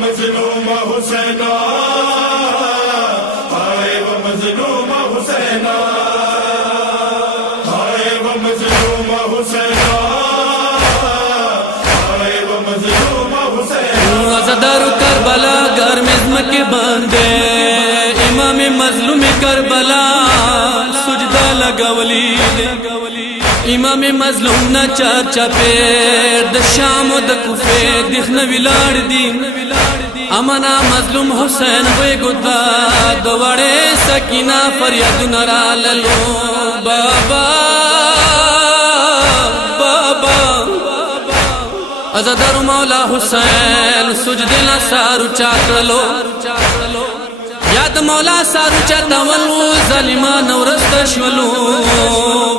मजलूम हुसैना, हाय वो मजलूम हुसैना, हाय वो मजलूम हुसैना, हाय वो मजलूम हुसैना। अज़दार करबला गर्मिज़्म के बंदे इमाम मजलूम करबला सुजदा लगवली इमाम मजलूम न चर्चा पे द शाम द कुफे दिखन विलाड़ दी अमना मजलूम हुसैन वे गुदा दवड़े सकीना फरियाद नरा ललो बाबा बाबा अज़दार मौला हुसैन सुजदिला सारू चाकलो याद मौला सारू चातवलू ज़लिमा नवरस्त शवलू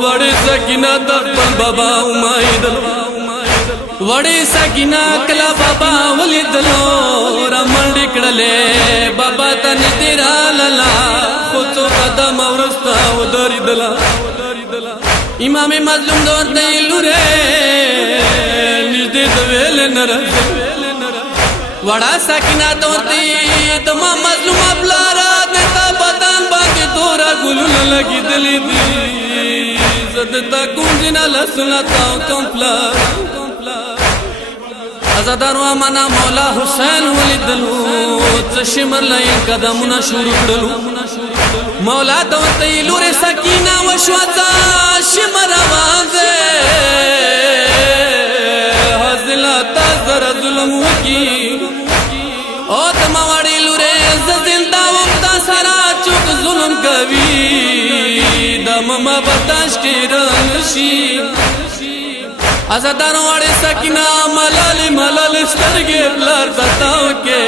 बड़े सकीना तपन बाबा उमाइदलो वड़े सकीना कला बाबा वलिदलो रमंडी कड़ले बाबा तन तेरा लला खुतो कदम अवरस्ता उदरी दला इमाम मजलूम दौर दिलू रे निजदे दवेल नर वड़ा सकीना तोती तमा मजलूम अपलारा देता बदन बाके तोरा गुलुल लगी दली दी जदता कुंजना लसुनता कंपला अज़दार मना मौला हुसैन वलिदलू तशिमर लाइन कदमुना शुरू कड़लू मौला तोती लूरे सकीना वशवता शिमर आवाज़े हज़लाता जरा जुल्म की ओ तमावड़ी लूरे जिंदा वक्ता सारा चुक जुल्म कवी दम बर्दाश्त की रंगशी अज़दार वाड़े सकीना मलाल सरगे ब्लर बताओ के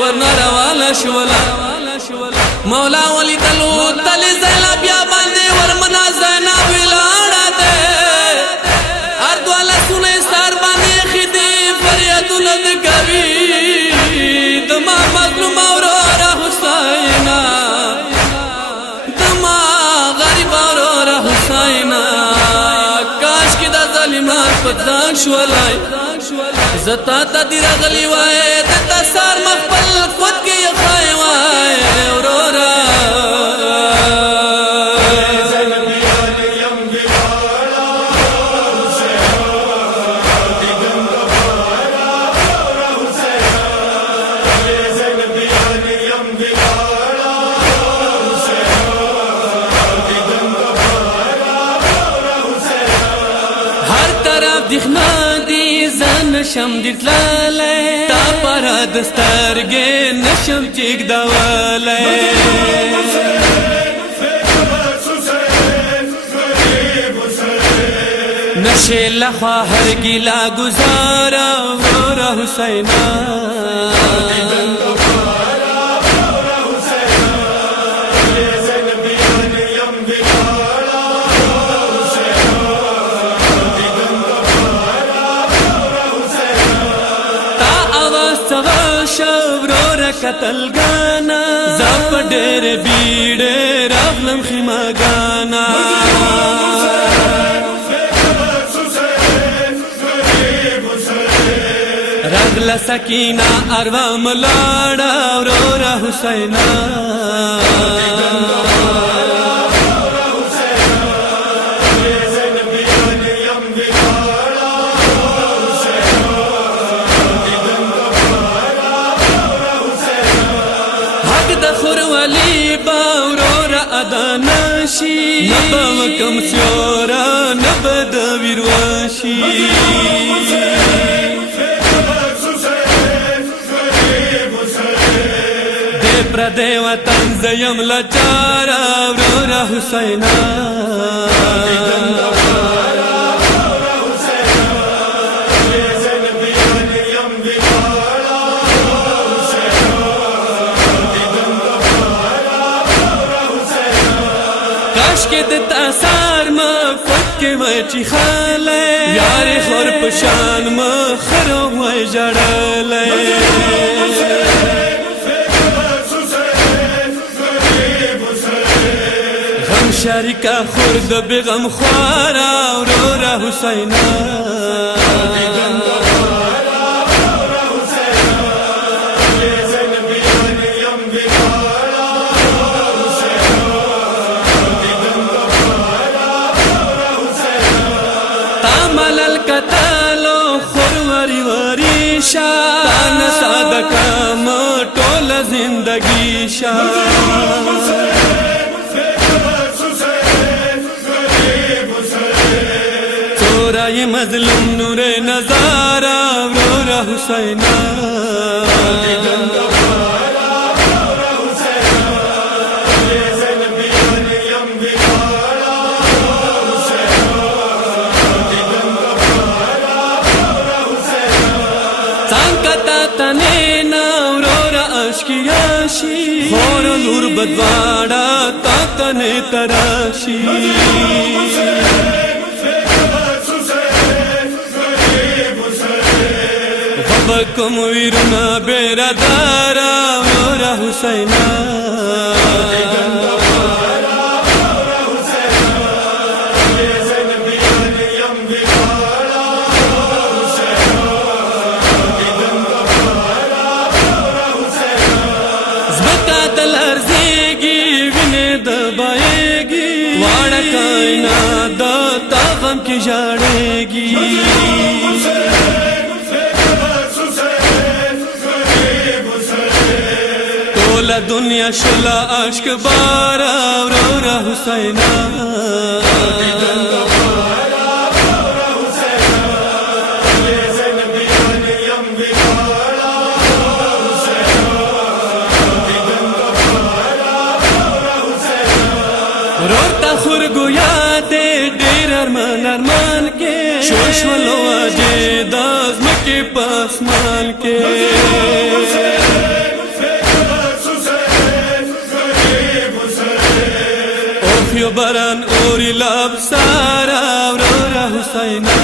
वरना रवाला शवला मौला वली तलू तले ज़ैला बिया बांधे वरमना ज़ैना बिलाड़ा दे अर्दवाला सुने सार बांधे खिदे फरियाद लद कभी दमा मजलूम औरोरा हुसैना दमा गरीब औरोरा हुसैना काश की दा ज़लिमात पतलान शवलाई जता तदीरा गली वाए दता सार मखबल खुद के यखाए वाए औरोरा दिखना दी जन नशम दितलाले ता परा दस्तरगे नशम चिक दवाले नशे लखवा हर गिला गुजारा वोरा हुसैना कतल गाना ज़ाप डेर बीड़े रावलम खिमा गाना रगला सकीना अरवा मलाड़ा रोरा हुसैना अदानाशी नबव कम स्योरा नबद विरवाशी दे प्रदेव तंजयम लचारा रोरा हुसैना के देता सार मा फटके वची खाले यारे खर पशान मा खरो हुए जड़ले हम शरिका खुर्द बेगम ख्वारा रोरा हुसैना شان صدقه ټول زندگی شا څورای مظلوم نور نظارا ورور حسینا خور لور بدواڑا تا تنے تراشی خبکم ویرنا بیرا دارا ورا حسینا वाड़ा कायनात दाता गम की जाड़ेगी तोला दुनिया शुला अश्क बारा रोरा हुसैना रोता खुरगुया दे डेर अरमान अरमान के शोशवलो आजे दाज़म के पासमान के ओखियो बरन ओरी लब सारा रोरा हुसैना